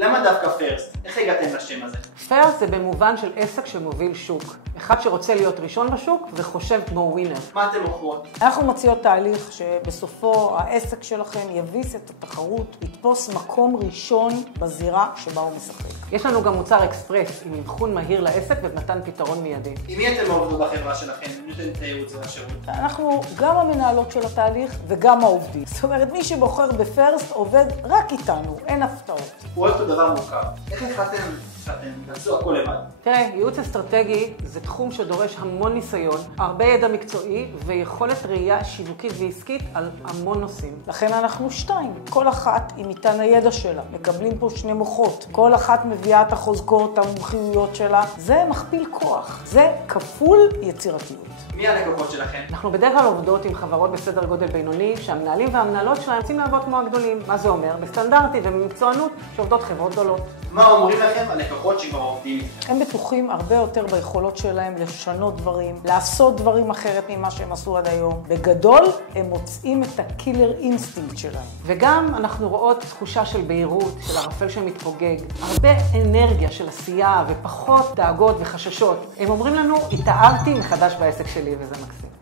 למה דווקא פרסט? איך הגעתם לשם הזה? פרסט זה במובן של עסק שמוביל שוק. אחד שרוצה להיות ראשון בשוק וחושב כמו ווינר. מה אתם מוכרות? אנחנו מציעות תהליך שבסופו העסק שלכם יביס את התחרות, יתפוס מקום ראשון בזירה שבה הוא משחק. יש לנו גם מוצר אקספרס עם אבחון מהיר לעסק ומתן פתרון מיידי. עם מי אתם עובדו בחברה שלכם? מי נותן את הייעוץ והשירות? אנחנו גם המנהלות של התהליך וגם העובדים. זאת אומרת, מי שבוחר בפרסט עובד רק איתנו, אין הפתעות. פרויקט הוא דבר מורכב. איך החלטתם שאתם תעשו הכל לבד? תראה, ייעוץ אסטרטגי זה תחום שדורש המון ניסיון, הרבה ידע מקצועי ויכולת ראייה שיווקית ועסקית על המון נושאים. לכן אנחנו שתיים, כל אחת עם מטען הידע שלה. מקבלים פה שני מוחות. כל אחת מביאה את החוזקות, המומחיויות שלה. זה מכפיל כוח. זה כפול יצירתיות. מי הלקוחות שלכם? אנחנו בדרך כלל עובדות עם חברות בסדר גודל בינוני, שהמנהלים והמנהלות שלהם רוצים לעבוד כמו הגדולים. מה זה אומר? בסטנדרטי ובמקצוענות שעובדות חברות גדולות. מה אומרים לכם הלקוחות שכבר עובדים? הם בטוחים הרבה יותר ביכולות שלהם לשנות דברים, לעשות דברים אחרת ממה שהם עשו עד היום. בגדול, הם מוצאים את הקילר אינסטינקט שלהם. וגם אנחנו רואות תחושה של בהירות, של ערפל שמתפוגג, הרבה אנרגיה של עשייה ופחות דאגות וחששות. הם אומרים לנו, התאהבתי מחדש בעסק שלי וזה מקסים.